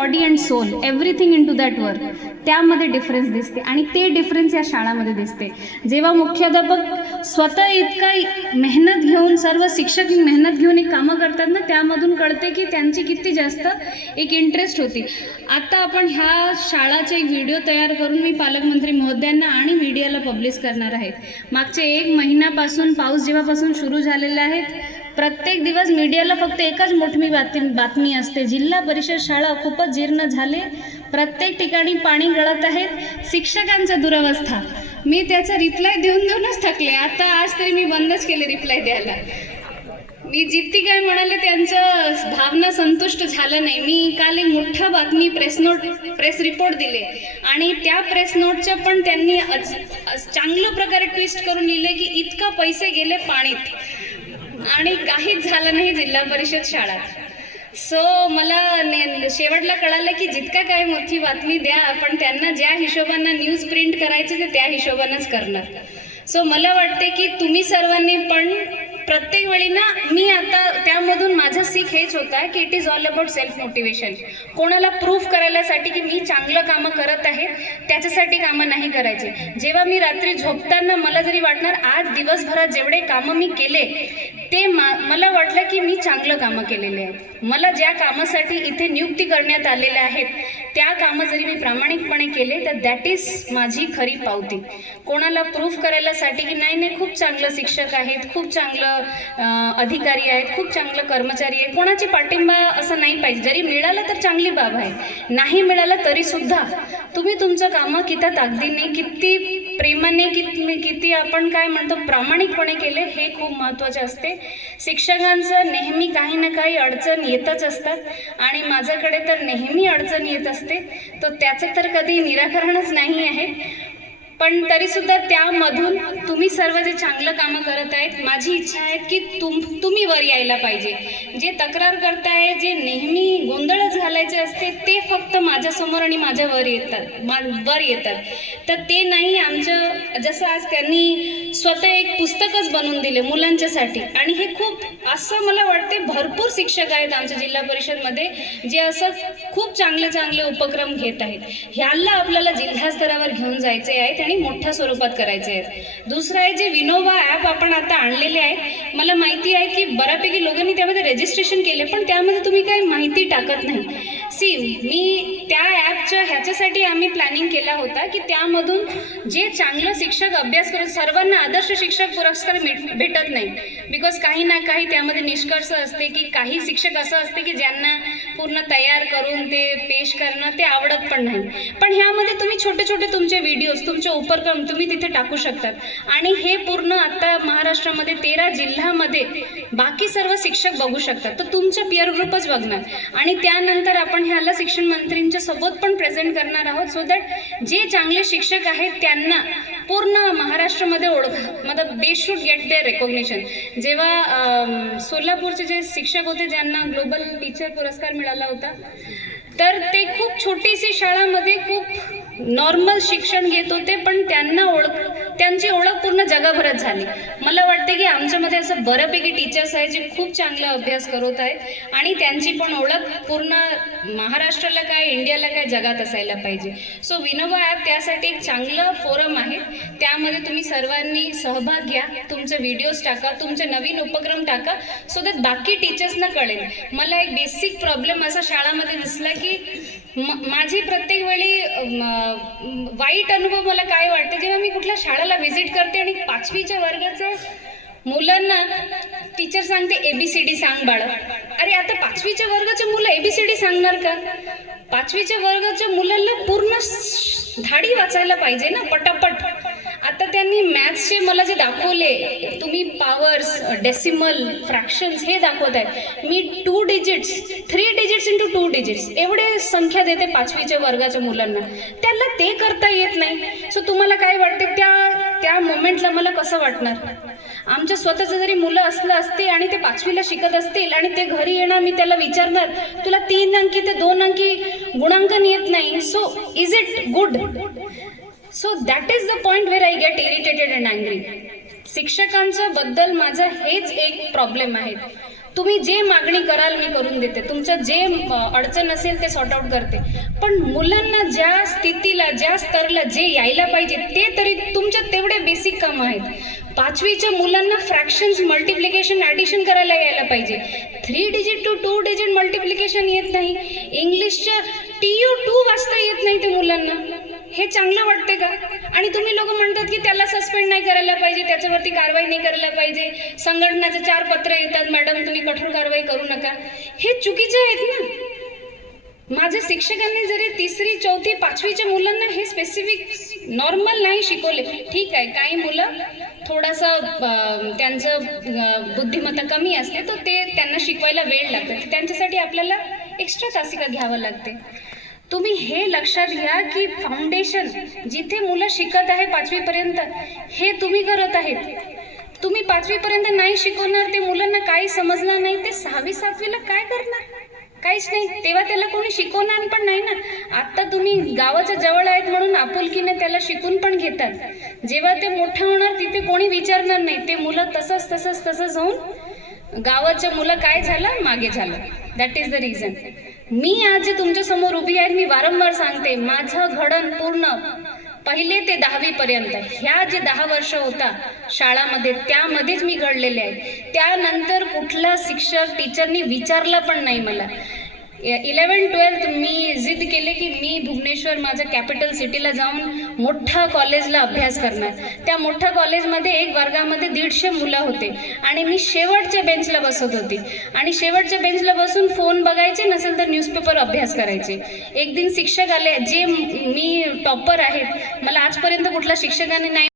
Body and soul everything in to that work, त्यामध्ये difference दिसते आणि ते डिफरन्स या शाळामध्ये दिसते. जेव्हा मुख्याध्यापक स्वतः इतका मेहनत घेऊन, सर्व शिक्षक मेहनत घेऊन एक कामं करतात ना, त्यामधून कळते की त्यांची किती जास्त एक इंटरेस्ट होती. आता आपण ह्या शाळाचा एक व्हिडिओ तयार करून मी पालकमंत्री महोदयांना आणि मीडियाला पब्लिश करणार आहे. मागचे 1 महिन्यापासून पाऊस जेव्हापासून सुरू झालेला आहे, प्रत्येक दिवस मीडियाला फक्त एकच मोठी बातमी असते, जिल्हा परिषद शाळा खूपच जीर्ण झाले, प्रत्येक ठिकाणी पाणी गळत आहे, शिक्षकांचं दुरवस्था. मी त्याचा रिप्लाय देऊनच थकले. आता आज तरी मी बंदच केले रिप्लाय द्यायला. मी जितकी काय म्हणाले त्यांचं भावना संतुष्ट झालं नाही. मी काल एक मोठा बातमी प्रेस रिपोर्ट दिले आणि त्या प्रेस नोटच्या पण त्यांनी चांगल्या प्रकारे ट्विस्ट करून लिहिले की इतका पैसे गेले पाणीत आणि काहीच झालं नाही जिल्हा परिषद शाळात. सो मला शेवटला कळालं की जितका काय मोठी बातमी द्या, आपण त्यांना ज्या हिशोबानं न्यूज प्रिंट करायचे ते त्या हिशोबानंच करणार. सो मला वाटते की तुम्ही सर्वांनी पण प्रत्येक वेळी ना, मी आता त्यामधून माझं सीख हेच होता की it is all about self motivation. कोणाला प्रूफ करायलासाठी की मी चांगलं कामं करत आहे त्याच्यासाठी कामं नाही करायचे. जेव्हा मी रात्री झोपताना मला जरी वाटणार आज दिवसभरात जेवढे कामं मी केले ते मला वाटलं की मी चांगलं कामं केलेले आहेत. मला ज्या कामासाठी इथे नियुक्ती करण्यात आलेल्या आहेत त्या कामं जरी मी प्रामाणिकपणे केले तर दॅट इज माझी खरी पावती. कोणाला प्रूफ करायलासाठी की नाही खूप चांगलं शिक्षक आहेत, खूप चांगलं अधिकारी आहेत, खूप चांगलं कर्मचारी आहेत, कोणाची पाठिंबा असं नाही पाहिजे. जरी मिळालं तर चांगली बाब आहे, नाही मिळालं तरीसुद्धा तुम्ही तुमचं कामं किती ताकदीने, किती प्रेमाने, किती आपण काय म्हणतो प्रामाणिकपणे केले हे खूप महत्त्वाचे असते. शिक्षकांचं नेहमी काही ना काही अडचण येतच असतात आणि माझ्याकडे तर नेहमी अडचण येत असते, तर त्याचं तर कधी निराकरणच नाही आहे. पण तरीसुद्धा त्यामधून तुम्ही सर्व जे चांगलं कामं करत आहेत, माझी इच्छा आहे की तुम्ही वर यायला पाहिजे. जे तक्रार करताय, जे नेहमी गोंधळच घालायचे असते ते फक्त माझ्यासमोर आणि माझ्या वर येतात तर ते नाही. आमचं जसं आज त्यांनी स्वतः एक पुस्तकच बनवून दिले मुलांच्यासाठी आणि हे खूप असं मला वाटते भरपूर शिक्षक आहेत आमच्या जिल्हा परिषदमध्ये जे असं खूप चांगले उपक्रम घेत आहेत. ह्याला आपल्याला जिल्हा स्तरावर घेऊन जायचे आहेत आणि मोठ्या स्वरूपात करायचे आहेत. दुसरं आहे जे विनोबा ॲप आपण आता आणलेले आहे. मला माहिती आहे की बऱ्यापैकी लोकांनी त्यामध्ये रजिस्ट्रेशन केले, पण त्यामध्ये तुम्ही काही माहिती टाकत नाही. मी त्या ॲपच्या ह्याच्यासाठी आम्ही प्लॅनिंग केला होता की त्यामधून जे चांगलं शिक्षक अभ्यास करत, सर्वांना आदर्श शिक्षक पुरस्कार भेटत नाही, बिकॉज काही ना काही त्यामध्ये निष्कर्ष असते की काही शिक्षक असं असते की ज्यांना पूर्ण तयार करून ते पेश करणं ते आवडत पण नाही. पण ह्यामध्ये तुम्ही छोटे तुमचे व्हिडिओज, तुमचे उपक्रम तुम्ही तिथे टाकू शकतात आणि हे पूर्ण आता महाराष्ट्रामध्ये 13 जिल्ह्यामध्ये बाकी सर्व शिक्षक बघू शकतात. तर तुमचं पिअर ग्रुपच बघणार आणि त्यानंतर आपण ह्याला शिक्षण मंत्रींच्या सोबत पण प्रेझेंट करणार आहोत, सो दॅट जे चांगले शिक्षक आहेत त्यांना पूर्ण महाराष्ट्रामध्ये मतलब they should get their recognition. जेव्हा सोलापूरचे जे शिक्षक होते ज्यांना ग्लोबल टीचर पुरस्कार मिळाला होता, तर ते खूप छोटीशी शाळामध्ये खूप नॉर्मल शिक्षण घेत होते, पण त्यांची ओळख पूर्ण जगभरात झाली. मला वाटते की आमच्यामध्ये असं बऱ्यापैकी टीचर्स आहेत जे खूप चांगला अभ्यास करत आहेत आणि त्यांची पण ओळख पूर्ण महाराष्ट्राला काय, इंडियाला काय, जगात असायला पाहिजे. सो विनोबा ॲप त्यासाठी एक चांगलं फोरम आहे. त्यामध्ये तुम्ही सर्वांनी सहभाग घ्या, तुमचे व्हिडिओज टाका, तुमचे नवीन उपक्रम टाका, सो दॅट बाकी टीचर्सना कळेल. मला एक बेसिक प्रॉब्लेम असा शाळामध्ये दिसला की माझी प्रत्येक वेळी वाईट अनुभव मला काय वाटतं, जेव्हा मी कुठल्या शाळेला व्हिजिट करते आणि 5वीच्या वर्गाचं मुलांना टीचर सांगते ABCD सांग बाळा. अरे आता 5वीच्या वर्गाचे मुलं ABCD सांगणार का? 5वीच्या वर्गाच्या मुलांना पूर्ण धाडी वाचायला पाहिजे ना पटापट. आता त्यांनी मॅथ्सचे मला जे दाखवले, तुम्ही पॉवर्स, डेसिमल, फ्रॅक्शन्स हे दाखवत आहे. मी 2 डिजिट्स, 3 डिजिट्स इंटू 2 डिजिट्स एवढे संख्या देते 5वीच्या वर्गाच्या मुलांना, त्यांना ते करता येत नाही. सो तुम्हाला काय वाटते त्या मोमेंटला मला कसं वाटणार? आमच्या स्वतःचं जरी मुलं असते आणि ते 5वीला शिकत असतील आणि ते घरी येणार, मी त्याला विचारणार तुला 3 अंकी ते 2 अंकी गुणांकन येत नाही, so is it good? So that is the point where I get irritated and angry. शिक्षकांच्या बद्दल माझं हेच एक प्रॉब्लेम आहे. तुम्ही जे मागणी कराल मी करून देते, तुमचं जे अडचण असेल ते सॉर्ट आउट करते. पण मुलांना ज्या स्थितीला, ज्या स्तराला जे यायला पाहिजे ते तरी तुमच्या तेवढे बेसिक कामं आहेत. 5वीच्या मुलांना फ्रॅक्शन्स, मल्टिप्लिकेशन, ॲडिशन करायला यायला पाहिजे. 3 डिजिट टू 2 डिजिट मल्टिप्लिकेशन येत नाही. इंग्लिशच्या TU2 वाचता येत नाही ते मुलांना. हे चांगलं वाटते का? आणि तुम्ही लोक म्हणतात की त्याला सस्पेंड नाही करायला पाहिजे, त्याच्यावरती कारवाई नाही करायला पाहिजे. संघटनाचे 4 पत्र येतात, मॅडम तुम्ही कठोर कारवाई करू नका. हे चुकीचे आहेत ना. माझ्या शिक्षकांनी जरी 3री, 4थी, 5वीच्या मुलांना हे स्पेसिफिक नॉर्मल नाही शिकवले. ठीक आहे, काही मुलं थोडासा त्यांचं बुद्धिमत्ता कमी असते, तर ते त्यांना शिकवायला वेळ लागतो. त्यांच्यासाठी आपल्याला एक्स्ट्रा तासिका घ्यावं लागते. तुम्ही हे लक्षात घ्या की फाउंडेशन जिथे मुलं शिकत आहे 5वीपर्यंत हे तुम्ही करत आहेत. तुम्ही 5वीपर्यंत नाही शिकवणार, ते मुलांना काही समजणार नाही, ते 6वी, 7वीला काय करणार? काहीच नाही. तेव्हा त्याला कोणी शिकवणार पण नाही ना. आत्ता तुम्ही गावाच्या जवळ आहेत म्हणून आपुलकीने त्याला शिकून पण घेतात. जेव्हा ते मोठं होणार तिथे कोणी विचारणार नाही. ते मुलं तसंच होऊन गावाच्या मुलं काय झालं, मागे झालं. That is the reason. मी आज जे तुमच्यासमोर उभी आहे, मी वारंवार सांगते, माझं घडण पूर्ण 1ली ते 10वी पर्यंत ह्या जे 10 वर्ष होता शाळामध्ये त्यामध्येच मी घडलेले आहे. त्यानंतर कुठला शिक्षक, टीचरनी विचारला पण नाही मला. 11-12 मी जिद केले की मी भुवनेश्वर, माझ्या कॅपिटल सिटीला जाऊन मोठ्या कॉलेजला अभ्यास करणार. त्या मोठ्या कॉलेजमध्ये एक वर्गामध्ये 150 मुलं होते आणि मी शेवटच्या बेंचला बसत होती. आणि शेवटच्या बेंचला बसून फोन बघायचे, नसेल तर न्यूजपेपर अभ्यास करायचे. एक दिन शिक्षक आले, जे मी टॉपर आहेत, मला आजपर्यंत कुठल्या शिक्षकाने नाही